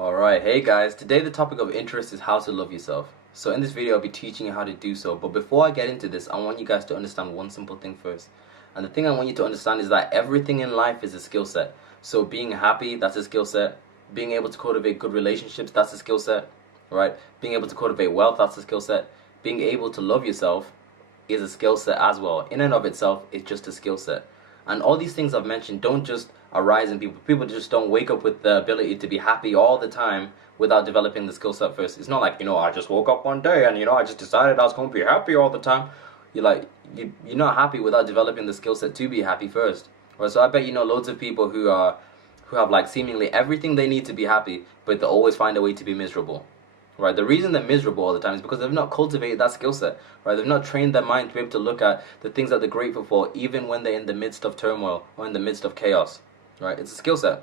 Alright, hey guys, today the topic of interest is how to love yourself. So in this video I'll be teaching you how to do so, but before I get into this I want you guys to understand one simple thing first. And the thing I want you to understand is that everything in life is a skill set. So being happy, that's a skill set. Being able to cultivate good relationships, that's a skill set. Right? Being able to cultivate wealth, that's a skill set. Being able to love yourself is a skill set as well. In and of itself, it's just a skill set. And all these things I've mentioned don't just arise in people. People just don't wake up with the ability to be happy all the time without developing the skill set first. It's not like, I just woke up one day and, I just decided I was going to be happy all the time. You're not happy without developing the skill set to be happy first. Right? So I bet you know loads of people who have like seemingly everything they need to be happy, but they always find a way to be miserable. Right? The reason they're miserable all the time is because they've not cultivated that skill set. Right? They've not trained their mind to be able to look at the things that they're grateful for, even when they're in the midst of turmoil or in the midst of chaos. Right? It's a skill set.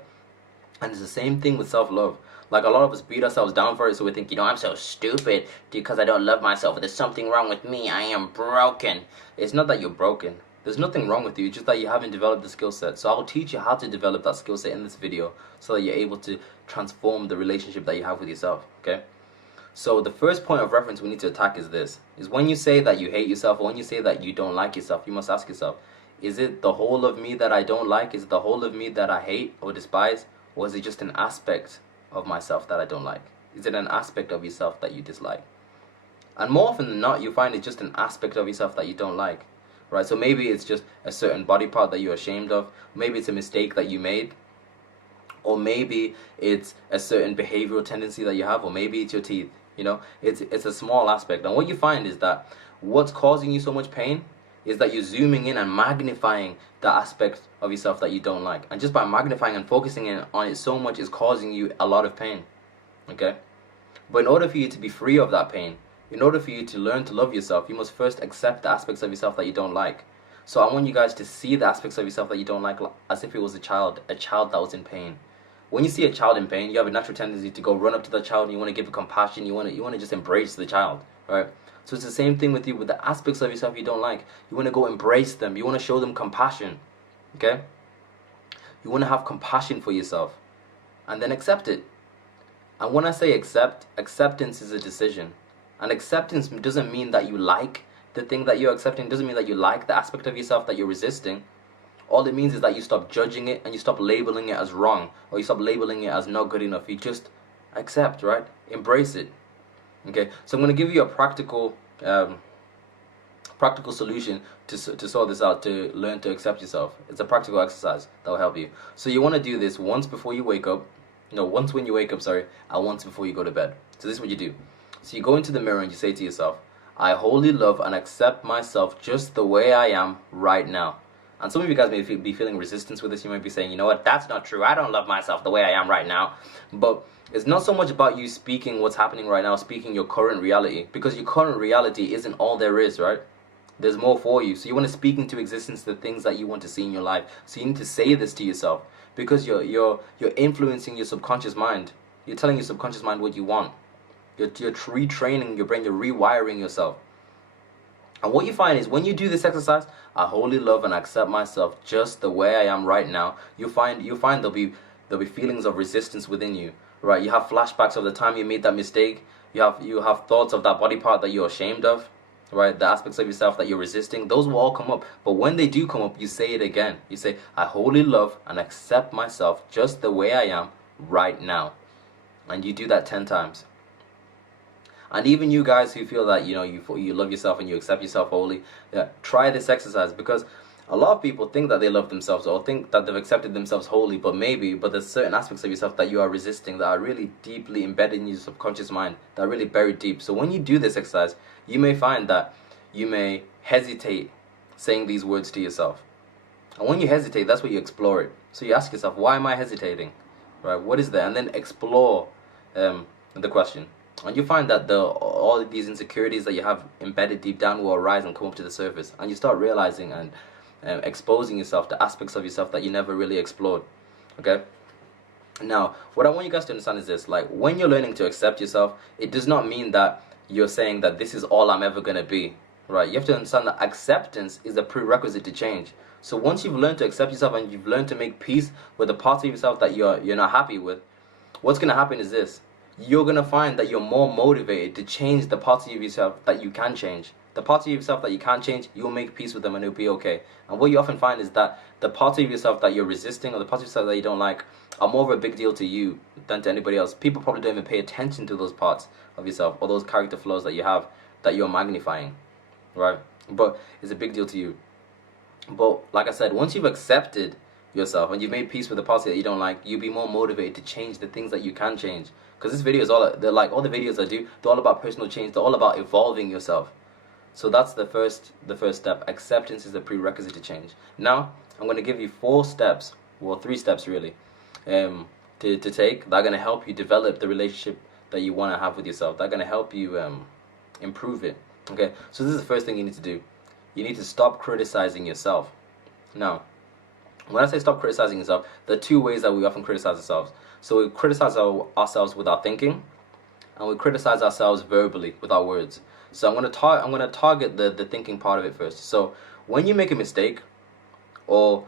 And it's the same thing with self-love. Like a lot of us beat ourselves down for it, so we think, I'm so stupid because I don't love myself. There's something wrong with me. I am broken. It's not that you're broken. There's nothing wrong with you. It's just that you haven't developed the skill set. So I'll teach you how to develop that skill set in this video so that you're able to transform the relationship that you have with yourself. Okay? So the first point of reference we need to attack is this. Is when you say that you hate yourself or when you say that you don't like yourself, you must ask yourself, is it the whole of me that I don't like? Is it the whole of me that I hate or despise? Or is it just an aspect of myself that I don't like? Is it an aspect of yourself that you dislike? And more often than not, you find it's just an aspect of yourself that you don't like. Right? So maybe it's just a certain body part that you're ashamed of. Maybe it's a mistake that you made. Or maybe it's a certain behavioral tendency that you have. Or maybe it's your teeth. It's a small aspect. And what you find is that what's causing you so much pain is that you're zooming in and magnifying the aspect of yourself that you don't like. And just by magnifying and focusing in on it so much is causing you a lot of pain. Okay? But in order for you to be free of that pain, in order for you to learn to love yourself, you must first accept the aspects of yourself that you don't like. So I want you guys to see the aspects of yourself that you don't like as if it was a child that was in pain. When you see a child in pain, you have a natural tendency to go run up to the child and you want to give it compassion, you want to just embrace the child, right? So it's the same thing with you, with the aspects of yourself you don't like. You want to go embrace them, you want to show them compassion, okay? You want to have compassion for yourself and then accept it. And when I say accept, acceptance is a decision. And acceptance doesn't mean that you like the thing that you're accepting, it doesn't mean that you like the aspect of yourself that you're resisting. All it means is that you stop judging it and you stop labeling it as wrong or you stop labeling it as not good enough. You just accept, right? Embrace it. Okay, so I'm going to give you a practical solution to sort this out, to learn to accept yourself. It's a practical exercise that will help you. So you want to do this once before you wake up. Once when you wake up, and once before you go to bed. So this is what you do. So you go into the mirror and you say to yourself, I wholly love and accept myself just the way I am right now. And some of you guys may be feeling resistance with this. You might be saying, you know what, that's not true. I don't love myself the way I am right now. But it's not so much about you speaking what's happening right now, speaking your current reality. Because your current reality isn't all there is, right? There's more for you. So you want to speak into existence the things that you want to see in your life. So you need to say this to yourself. Because you're influencing your subconscious mind. You're telling your subconscious mind what you want. You're retraining your brain. You're rewiring yourself. And what you find is when you do this exercise, I wholly love and accept myself just the way I am right now, you'll find there'll be feelings of resistance within you, right? You have flashbacks of the time you made that mistake. You have thoughts of that body part that you're ashamed of, right? The aspects of yourself that you're resisting, those will all come up. But when they do come up, you say it again. You say, I wholly love and accept myself just the way I am right now. And you do that 10 times. And even you guys who feel that you love yourself and you accept yourself wholly, try this exercise, because a lot of people think that they love themselves or think that they've accepted themselves wholly, but there's certain aspects of yourself that you are resisting that are really deeply embedded in your subconscious mind, that are really buried deep. So when you do this exercise, you may find that you may hesitate saying these words to yourself. And when you hesitate, that's where you explore it. So you ask yourself, why am I hesitating? Right? What is there? And then explore the question. And you find that all of these insecurities that you have embedded deep down will arise and come up to the surface. And you start realizing and exposing yourself to aspects of yourself that you never really explored. Okay? Now, what I want you guys to understand is this. Like, when you're learning to accept yourself, it does not mean that you're saying that this is all I'm ever going to be. Right? You have to understand that acceptance is a prerequisite to change. So once you've learned to accept yourself and you've learned to make peace with the parts of yourself that you're not happy with, what's going to happen is this. You're going to find that you're more motivated to change the parts of yourself that you can change. The parts of yourself that you can't change, you'll make peace with them and it'll be okay. And what you often find is that the parts of yourself that you're resisting, or the parts of yourself that you don't like, are more of a big deal to you than to anybody else. People probably don't even pay attention to those parts of yourself or those character flaws that you have that you're magnifying, right? But it's a big deal to you. But like I said, once you've accepted yourself and you've made peace with the parts that you don't like, you'll be more motivated to change the things that you can change. Because this video is all the videos I do, they're all about personal change. They're all about evolving yourself. So that's the first step. Acceptance is the prerequisite to change. Now I'm going to give you 4 steps, well 3 steps really, to take that are going to help you develop the relationship that you want to have with yourself. They're going to help you improve it. Okay, so this is the first thing you need to do. You need to stop criticizing yourself. Now, when I say stop criticizing yourself, there are 2 ways that we often criticize ourselves. So we criticize ourselves with our thinking, and we criticize ourselves verbally with our words. So I'm going to target the thinking part of it first. So when you make a mistake, or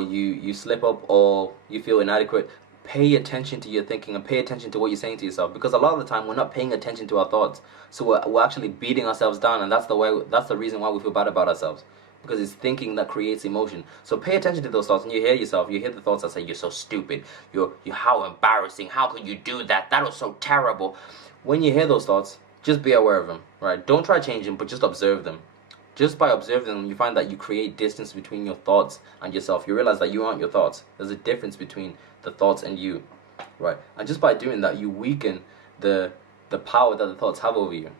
you slip up, or you feel inadequate, pay attention to your thinking and pay attention to what you're saying to yourself, because a lot of the time we're not paying attention to our thoughts. So we're actually beating ourselves down, and that's the reason why we feel bad about ourselves, because it's thinking that creates emotion. So pay attention to those thoughts, and you hear the thoughts that say, you're so stupid, you're how embarrassing, how could you do that, that was so terrible. When you hear those thoughts, just be aware of them, right? Don't try to change them, but just observe them. Just by observing them, you find that you create distance between your thoughts and yourself. You realize that you aren't your thoughts. There's a difference between the thoughts and you, right? And just by doing that, you weaken the power that the thoughts have over you,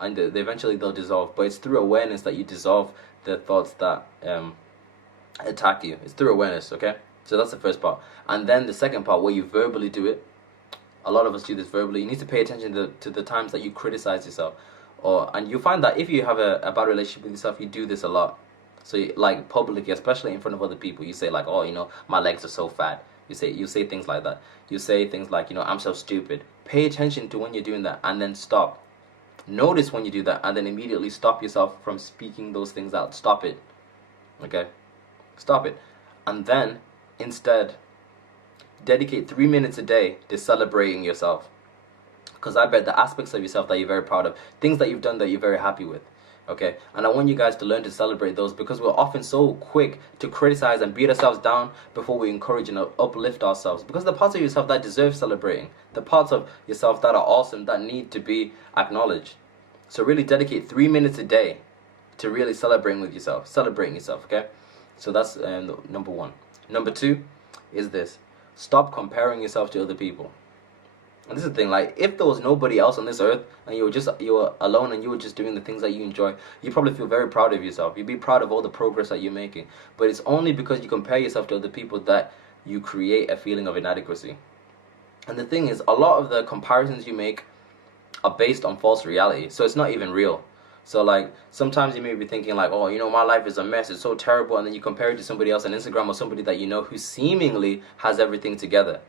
and eventually they'll dissolve. But it's through awareness that you dissolve the thoughts that attack you. It's through awareness, okay? So that's the first part. And then the second part, where you verbally do it. A lot of us do this verbally. You need to pay attention to the times that you criticize yourself. And you'll find that if you have a bad relationship with yourself, you do this a lot. So like publicly, especially in front of other people, you say like, oh, my legs are so fat. You say things like that. You say things like, I'm so stupid. Pay attention to when you're doing that, and then stop. Notice when you do that, and then immediately stop yourself from speaking those things out. Stop it. Okay? Stop it. And then, instead, dedicate 3 minutes a day to celebrating yourself. Because I bet the aspects of yourself that you're very proud of, things that you've done that you're very happy with. Okay, and I want you guys to learn to celebrate those, because we're often so quick to criticize and beat ourselves down before we encourage and uplift ourselves. Because the parts of yourself that deserve celebrating, the parts of yourself that are awesome, that need to be acknowledged. So really dedicate 3 minutes a day to really celebrating yourself, okay? So that's number 1. Number 2 is this: stop comparing yourself to other people. And this is the thing, like, if there was nobody else on this earth and you were alone and you were just doing the things that you enjoy, you'd probably feel very proud of yourself. You'd be proud of all the progress that you're making. But it's only because you compare yourself to other people that you create a feeling of inadequacy. And the thing is, a lot of the comparisons you make are based on false reality. So it's not even real. So like, sometimes you may be thinking like, oh, my life is a mess, it's so terrible. And then you compare it to somebody else on Instagram, or somebody that you know who seemingly has everything together.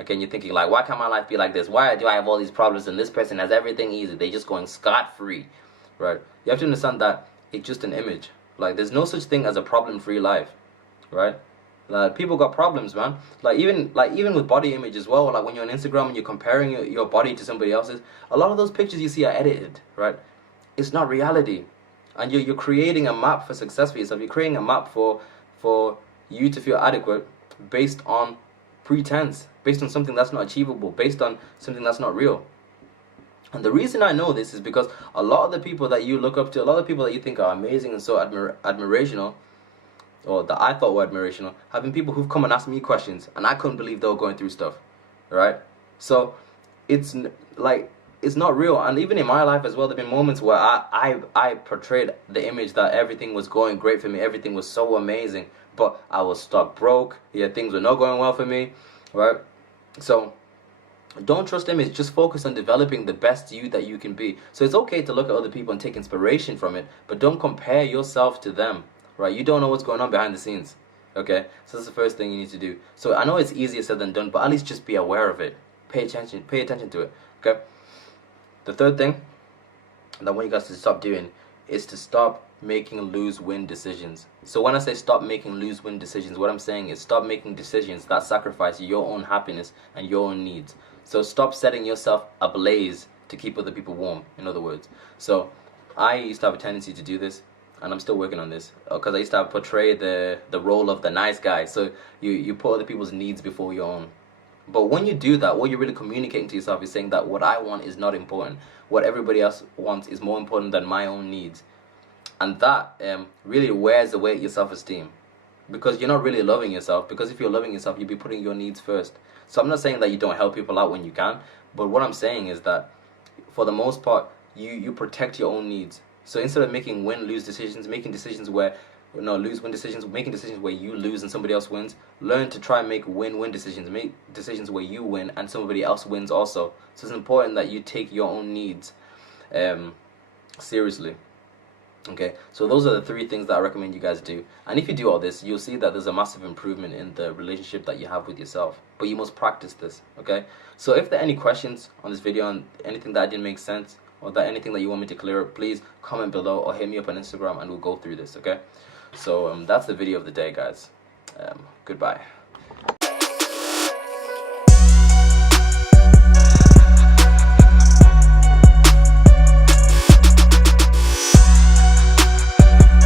Okay, and you're thinking like, why can't my life be like this? Why do I have all these problems and this person has everything easy? They're just going scot-free, right? You have to understand that it's just an image. Like, there's no such thing as a problem-free life, right? Like, people got problems, man. Like even with body image as well. Like when you're on Instagram and you're comparing your body to somebody else's, a lot of those pictures you see are edited, right? It's not reality, and you're creating a map for success for yourself. You're creating a map for you to feel adequate based on pretense, based on something that's not achievable, based on something that's not real. And the reason I know this is because a lot of the people that you look up to, a lot of the people that you think are amazing and so admirational, or that I thought were admirational, have been people who've come and asked me questions, and I couldn't believe they were going through stuff, right? So it's not real. And even in my life as well, there have been moments where I portrayed the image that everything was going great for me, everything was so amazing, but I was stuck broke. Yeah, things were not going well for me, right? So don't trust image. Just focus on developing the best you that you can be. So it's okay to look at other people and take inspiration from it, but don't compare yourself to them, right? You don't know what's going on behind the scenes, okay? So that's the first thing you need to do. So I know it's easier said than done, but at least just be aware of it. Pay attention to it, okay? The third thing that I want you guys to stop doing is to stop making lose-win decisions. So when I say stop making lose-win decisions, what I'm saying is stop making decisions that sacrifice your own happiness and your own needs. So stop setting yourself ablaze to keep other people warm, in other words. So I used to have a tendency to do this, and I'm still working on this, because I used to portray the role of the nice guy. So you put other people's needs before your own. But when you do that, what you're really communicating to yourself is saying that what I want is not important. What everybody else wants is more important than my own needs. And that really wears away at your self-esteem, because you're not really loving yourself. Because if you're loving yourself, you'll be putting your needs first. So I'm not saying that you don't help people out when you can, but what I'm saying is that for the most part, you protect your own needs. So instead of making win-lose decisions, making decisions where lose-win decisions, making decisions where you lose and somebody else wins, learn to try and make win-win decisions. Make decisions where you win and somebody else wins also. So it's important that you take your own needs seriously. Okay, so those are the 3 things that I recommend you guys do. And if you do all this, you'll see that there's a massive improvement in the relationship that you have with yourself. But you must practice this, okay? So if there are any questions on this video, and anything that didn't make sense, or that anything that you want me to clear up, please comment below or hit me up on Instagram and we'll go through this, okay? So that's the video of the day, guys. Goodbye.